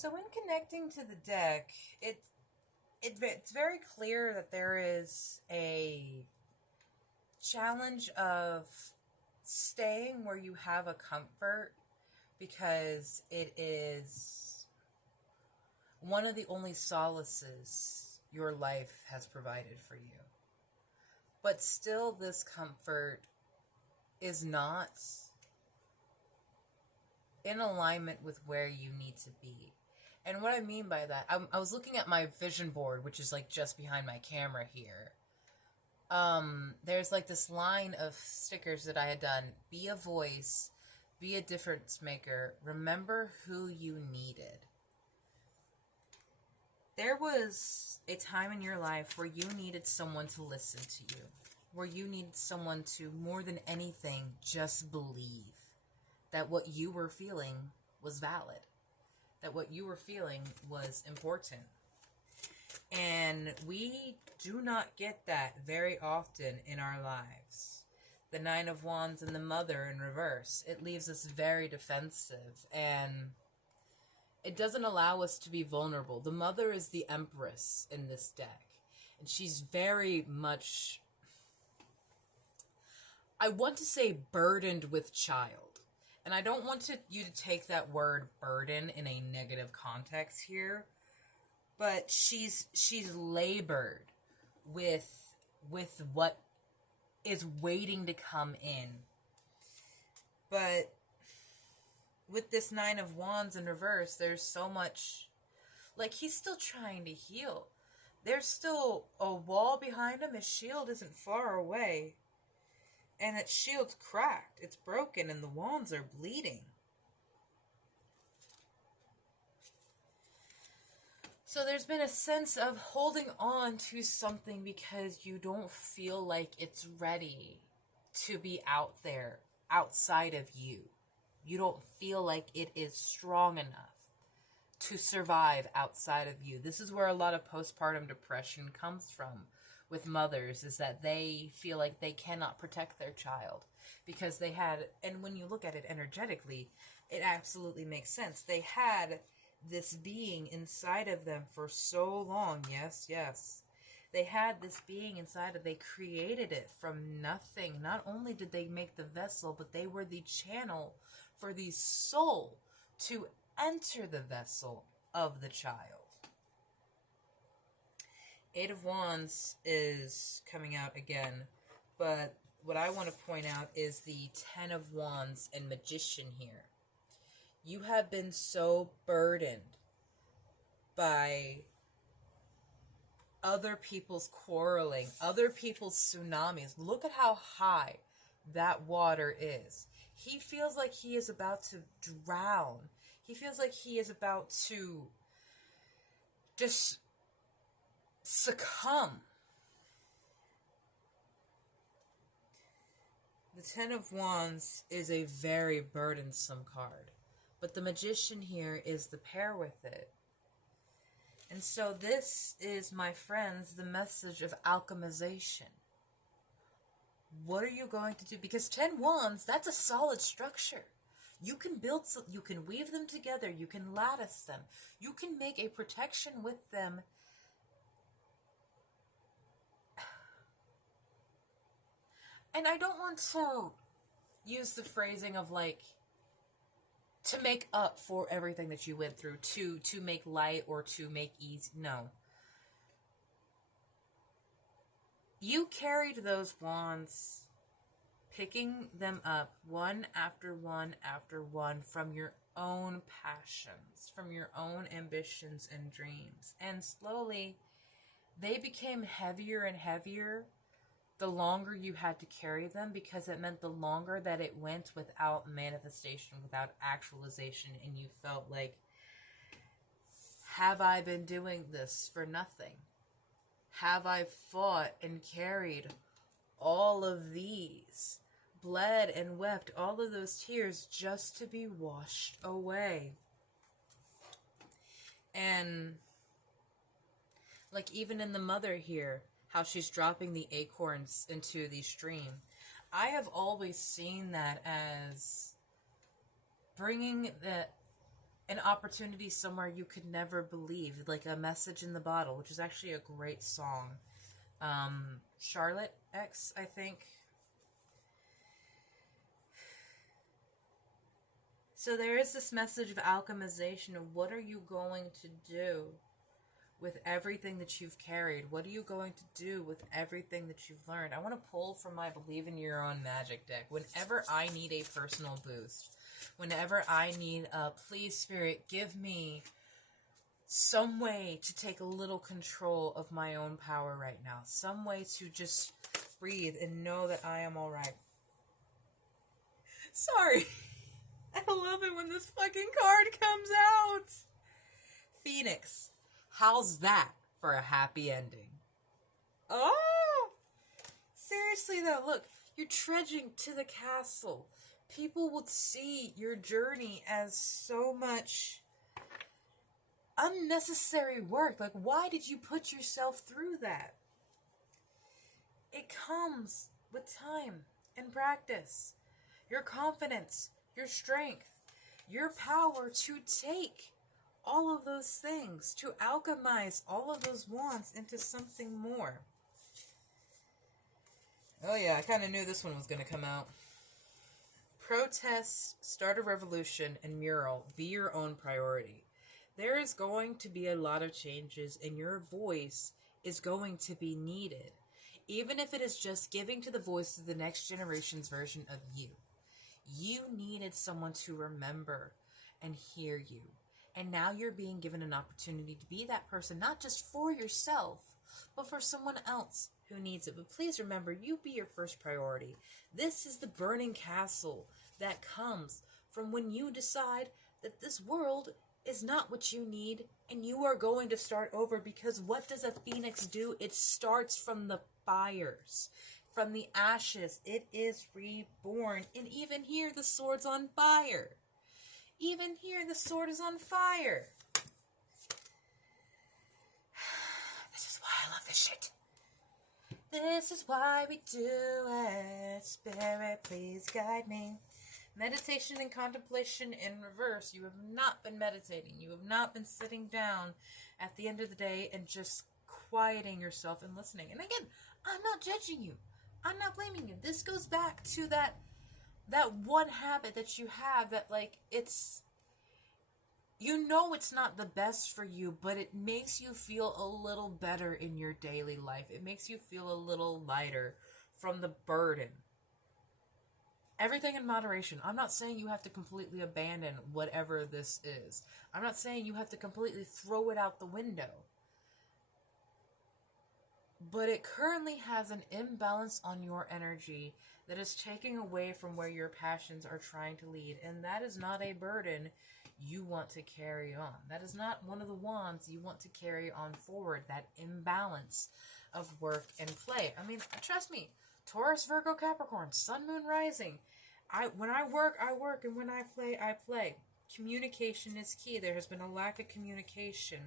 So in connecting to the deck, it's very clear that there is a challenge of staying where you have a comfort because it is one of the only solaces your life has provided for you. But still, this comfort is not in alignment with where you need to be. And what I mean by that, I was looking at my vision board, which is like just behind my camera here. There's like this line of stickers that I had done. Be a voice, be a difference maker, remember who you needed. There was a time in your life where you needed someone to listen to you, where you needed someone to, more than anything, just believe that what you were feeling was valid, that what you were feeling was important. And we do not get that very often in our lives. The Nine of Wands and the Mother in reverse. It leaves us very defensive, and it doesn't allow us to be vulnerable. The Mother is the Empress in this deck, and she's very much, I want to say, burdened with child. And I don't want you to take that word burden in a negative context here, but she's labored with what is waiting to come in. But with this Nine of Wands in reverse, there's so much, like, he's still trying to heal. There's still a wall behind him. His shield isn't far away. And that shield's cracked. It's broken and the wands are bleeding. So there's been a sense of holding on to something because you don't feel like it's ready to be out there, outside of you. You don't feel like it is strong enough to survive outside of you. This is where a lot of postpartum depression comes from with mothers, is that they feel like they cannot protect their child because they had, and when you look at it energetically, it absolutely makes sense. They had this being inside of them for so long. Yes. They had this being inside of, they created it from nothing. Not only did they make the vessel, but they were the channel for the soul to enter the vessel of the child. Eight of Wands is coming out again, but what I want to point out is the Ten of Wands and Magician here. You have been so burdened by other people's quarreling, other people's tsunamis. Look at how high that water is. He feels like he is about to drown. He feels like he is about to just succumb. The Ten of Wands is a very burdensome card, but the Magician here is the pair with it. And so this is, my friends, the message of alchemization. What are you going to do? Because 10 Wands, that's a solid structure. You can build, you can weave them together, you can lattice them, you can make a protection with them. And I don't want to use the phrasing of like, to make up for everything that you went through, to make light or to make easy. No. You carried those wands, picking them up one after one after one from your own passions, from your own ambitions and dreams. And slowly, they became heavier and heavier the longer you had to carry them, because it meant the longer that it went without manifestation, without actualization, and you felt like, have I been doing this for nothing? Have I fought and carried all of these, bled and wept all of those tears just to be washed away? And like even in the Mother here, how she's dropping the acorns into the stream. I have always seen that as bringing an opportunity somewhere you could never believe, like A Message in the Bottle, which is actually a great song. Charlotte X, I think. So there is this message of alchemization of what are you going to do with everything that you've carried? What are you going to do with everything that you've learned? I want to pull from my Believe in Your Own Magic deck. Whenever I need a personal boost, whenever I need a please spirit, give me some way to take a little control of my own power right now. Some way to just breathe and know that I am alright. Sorry. I love it when this fucking card comes out. Phoenix. How's that for a happy ending? Oh! Seriously though, look, you're trudging to the castle. People would see your journey as so much unnecessary work. Like, why did you put yourself through that? It comes with time and practice. Your confidence, your strength, your power to take all of those things, to alchemize all of those wants into something more. Oh yeah, I kind of knew this one was going to come out. Protest, start a revolution, and mural, be your own priority. There is going to be a lot of changes, and your voice is going to be needed. Even if it is just giving to the voice of the next generation's version of you. You needed someone to remember and hear you. And now you're being given an opportunity to be that person, not just for yourself, but for someone else who needs it. But please remember, you be your first priority. This is the burning castle that comes from when you decide that this world is not what you need and you are going to start over, because what does a phoenix do? It starts from the fires. From the ashes, it is reborn. And even here, the sword's on fire. Even here, the sword is on fire. This is why I love this shit. This is why we do it. Spirit, please guide me. Meditation and contemplation in reverse. You have not been meditating. You have not been sitting down at the end of the day and just quieting yourself and listening. And again, I'm not judging you. I'm not blaming you. This goes back to that one habit that you have that, like, it's, you know it's not the best for you, but it makes you feel a little better in your daily life. It makes you feel a little lighter from the burden. Everything in moderation. I'm not saying you have to completely abandon whatever this is. I'm not saying you have to completely throw it out the window. But it currently has an imbalance on your energy that is taking away from where your passions are trying to lead. And that is not a burden you want to carry on. That is not one of the wands you want to carry on forward. That imbalance of work and play. I mean, trust me, Taurus, Virgo, Capricorn, Sun, Moon, Rising. When I work, I work. And when I play, I play. Communication is key. There has been a lack of communication.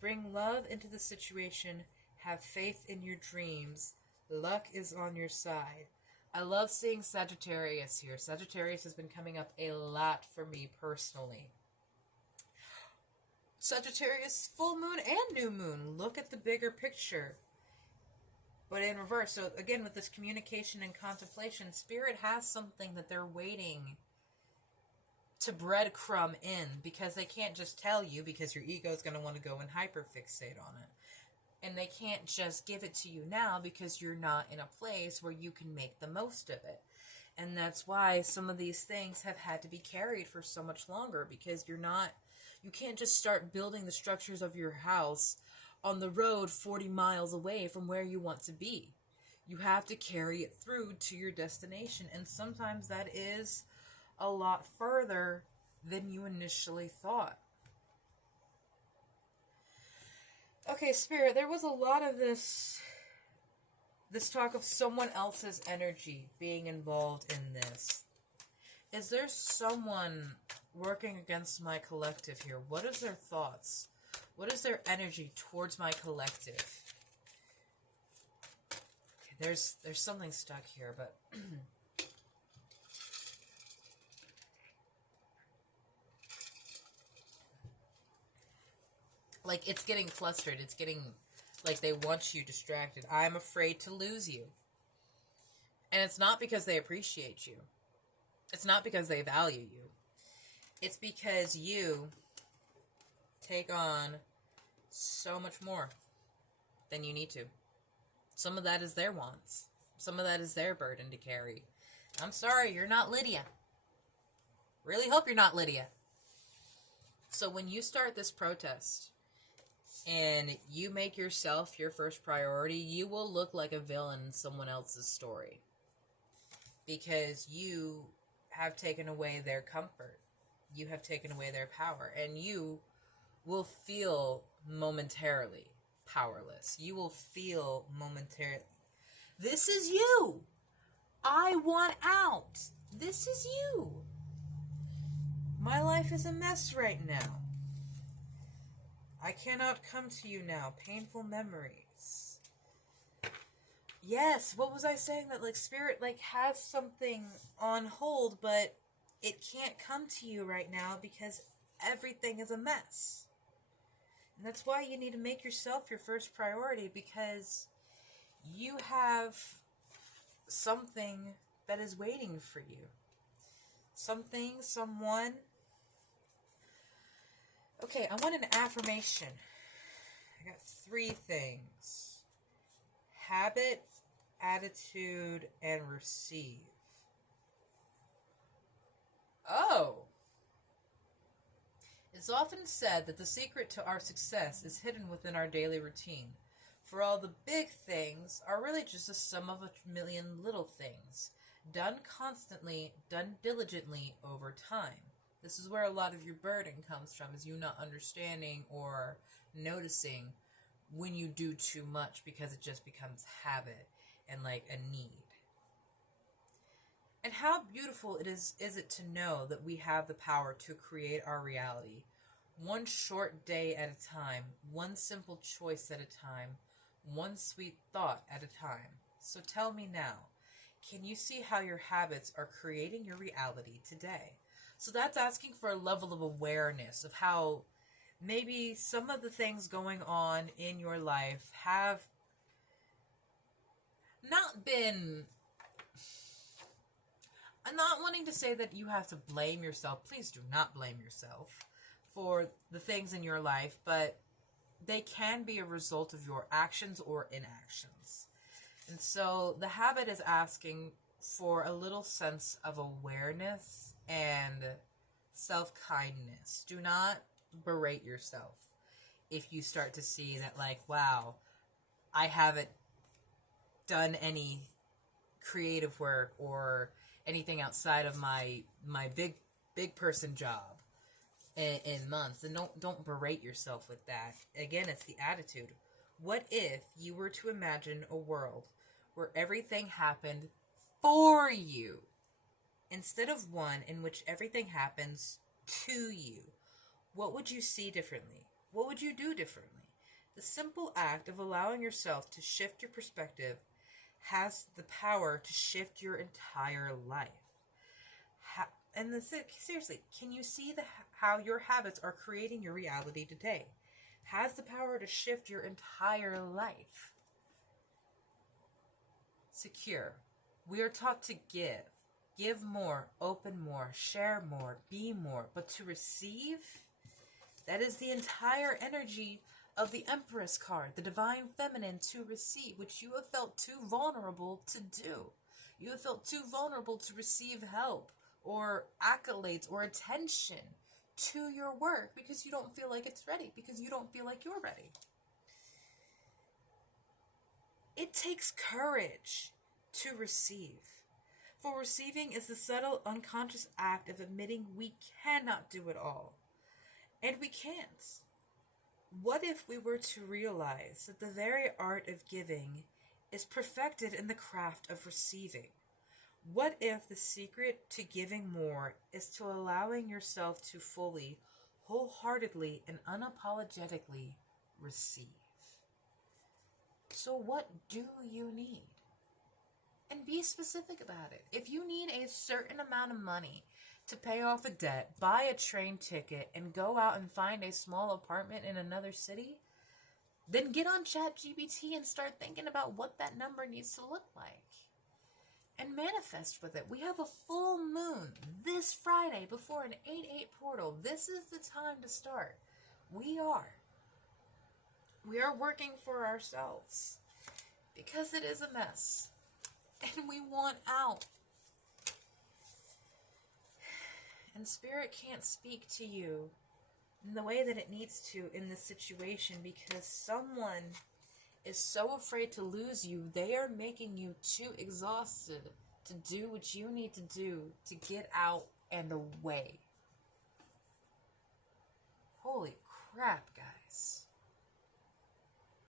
Bring love into the situation. Have faith in your dreams. Luck is on your side. I love seeing Sagittarius here. Sagittarius has been coming up a lot for me personally. Sagittarius, full moon and new moon. Look at the bigger picture. But in reverse. So again, with this communication and contemplation, Spirit has something that they're waiting to breadcrumb in. Because they can't just tell you, because your ego is going to want to go and hyperfixate on it. And they can't just give it to you now because you're not in a place where you can make the most of it. And that's why some of these things have had to be carried for so much longer, because you can't just start building the structures of your house on the road 40 miles away from where you want to be. You have to carry it through to your destination. And sometimes that is a lot further than you initially thought. Okay, Spirit, there was a lot of this talk of someone else's energy being involved in this. Is there someone working against my collective here? What is their thoughts? What is their energy towards my collective? Okay, there's something stuck here, but Like, it's getting flustered. It's getting like they want you distracted. I'm afraid to lose you. And it's not because they appreciate you. It's not because they value you. It's because you take on so much more than you need to. Some of that is their wants. Some of that is their burden to carry. I'm sorry, you're not Lydia. Really hope you're not Lydia. So when you start this protest and you make yourself your first priority, you will look like a villain in someone else's story. Because you have taken away their comfort. You have taken away their power. And you will feel momentarily powerless. You will feel momentarily, this is you. I want out. This is you. My life is a mess right now. I cannot come to you now. Painful memories. Yes, what was I saying? That like spirit like has something on hold, but it can't come to you right now because everything is a mess. And that's why you need to make yourself your first priority, because you have something that is waiting for you. Something, someone. Okay, I want an affirmation. I got 3 things. Habit, attitude, and receive. Oh. It's often said that the secret to our success is hidden within our daily routine. For all the big things are really just a sum of a million little things, done constantly, done diligently over time. This is where a lot of your burden comes from, is you not understanding or noticing when you do too much, because it just becomes habit and like a need. And how beautiful is it to know that we have the power to create our reality, one short day at a time, one simple choice at a time, one sweet thought at a time. So tell me now, can you see how your habits are creating your reality today? So that's asking for a level of awareness of how maybe some of the things going on in your life have not been... I'm not wanting to say that you have to blame yourself. Please do not blame yourself for the things in your life, but they can be a result of your actions or inactions. And so the habit is asking for a little sense of awareness and self-kindness. Do not berate yourself if you start to see that, like, wow, I haven't done any creative work or anything outside of my big person job in months. And don't berate yourself with that. Again, it's the attitude. What if you were to imagine a world where everything happened for you, instead of one in which everything happens to you? What would you see differently? What would you do differently? The simple act of allowing yourself to shift your perspective has the power to shift your entire life. Seriously, can you see how your habits are creating your reality today? Has the power to shift your entire life. Secure. We are taught to give. Give more, open more, share more, be more. But to receive, that is the entire energy of the Empress card, the Divine Feminine, to receive, which you have felt too vulnerable to do. You have felt too vulnerable to receive help or accolades or attention to your work because you don't feel like it's ready, because you don't feel like you're ready. It takes courage to receive. For receiving is the subtle, unconscious act of admitting we cannot do it all. And we can't. What if we were to realize that the very art of giving is perfected in the craft of receiving? What if the secret to giving more is to allowing yourself to fully, wholeheartedly, and unapologetically receive? So what do you need? And be specific about it. If you need a certain amount of money to pay off a debt, buy a train ticket, and go out and find a small apartment in another city, then get on ChatGPT and start thinking about what that number needs to look like. And manifest with it. We have a full moon this Friday before an 8/8 portal. This is the time to start. We are working for ourselves because it is a mess and we want out. And Spirit can't speak to you in the way that it needs to in this situation because someone is so afraid to lose you, they are making you too exhausted to do what you need to do to get out and away. Holy crap, guys.